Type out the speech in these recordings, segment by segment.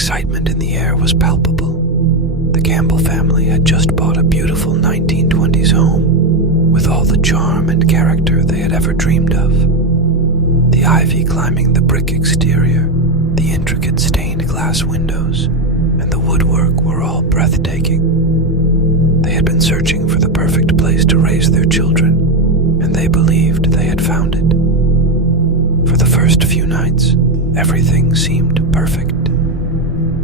excitement in the air was palpable. The Campbell family had just bought a beautiful 1920s home with all the charm and character they had ever dreamed of. The ivy climbing the brick exterior, the intricate stained glass windows, and the woodwork were all breathtaking. They had been searching for the perfect place to raise their children, and they believed they had found it. For the first few nights, everything seemed perfect.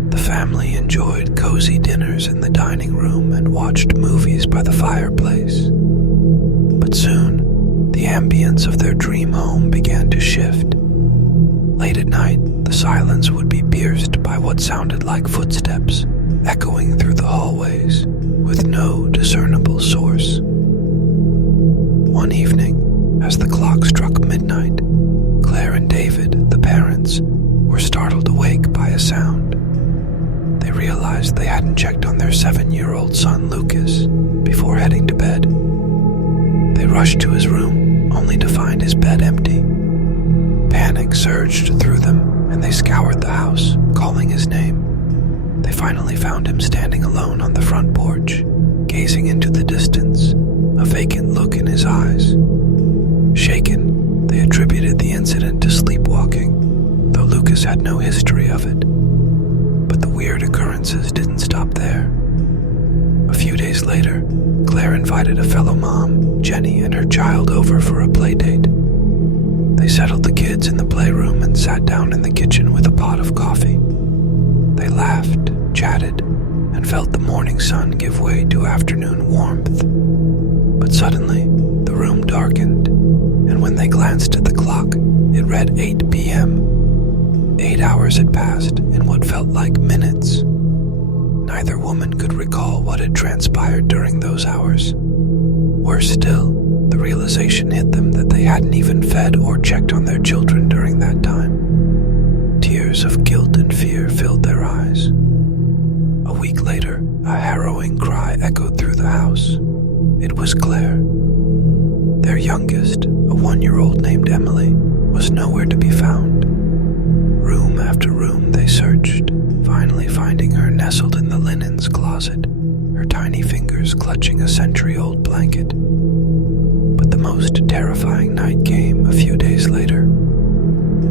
The family enjoyed cozy dinners in the dining room and watched movies by the fireplace. But soon, the ambience of their dream home began to shift. Late at night, the silence would be pierced by what sounded like footsteps echoing through the hallways with no discernible source. One evening, as the clock struck midnight, Claire and David, the parents, were startled awake by a sound. They realized they hadn't checked on their 7-year-old son Lucas before heading to bed. They rushed to his room, only to find his bed empty. Panic surged through them, and they scoured the house, calling his name. They finally found him standing alone on the front porch, gazing into the distance, a vacant look in his eyes. Shaken, they attributed the incident to sleepwalking, though Lucas had no history of it. But the weird occurrences didn't stop there. A few days later, Claire invited a fellow mom, Jenny, and her child over for a play date. They settled the kids in the playroom and sat down in the kitchen with a pot of coffee. They laughed, chatted, and felt the morning sun give way to afternoon warmth. But suddenly, the room darkened, and when they glanced at the clock, it read 8 p.m. 8 hours had passed in what felt like minutes. Neither woman could recall what had transpired during those hours. Worse still, the realization hit them that they hadn't even fed or checked on their children during that time. Tears of guilt and fear filled their eyes. A week later, a harrowing cry echoed through the house. It was Claire. Their youngest, a 1-year-old named Emily, was nowhere to be found. Room after room they searched, finally finding her nestled in the linens closet, her tiny fingers clutching a century-old blanket. But the most terrifying night came a few days later.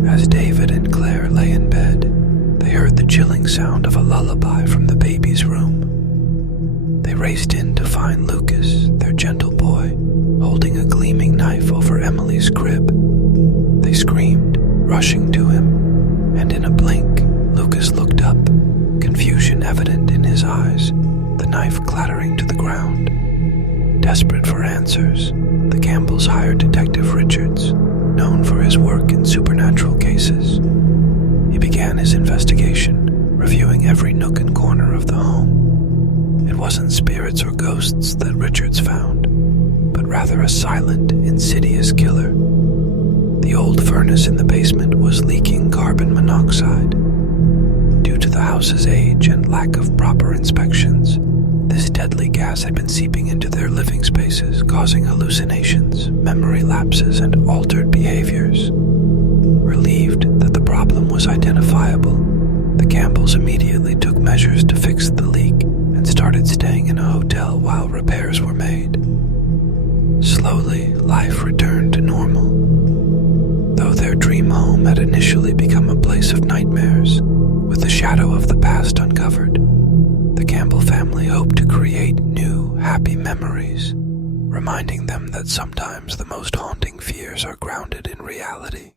As David and Claire lay in bed, they heard the chilling sound of a lullaby from the baby's room. They raced in to find Lucas, their gentle boy, holding a gleaming knife over Emily's crib. They screamed, rushing to him, and in a blink, Lucas looked up, confusion evident in his eyes, the knife clattering to the ground. Desperate for answers, the Campbells hired Detective Richards, known for his work in supernatural cases. He began his investigation, reviewing every nook and corner of the home. It wasn't spirits or ghosts that Richards found, but rather a silent, insidious killer. The old furnace in the basement was leaking carbon monoxide. Due to the house's age and lack of proper inspections, this deadly gas had been seeping into their living spaces, causing hallucinations, memory lapses, and altered behaviors. Relieved that the problem was identifiable, the Campbells immediately took measures to fix the leak and started staying in a hotel while repairs were made. Slowly, life returned to normal. Though their dream home had initially become a place of nightmares, with the shadow of the past uncovered, the Campbell family hoped to create new, happy memories, reminding them that sometimes the most haunting fears are grounded in reality.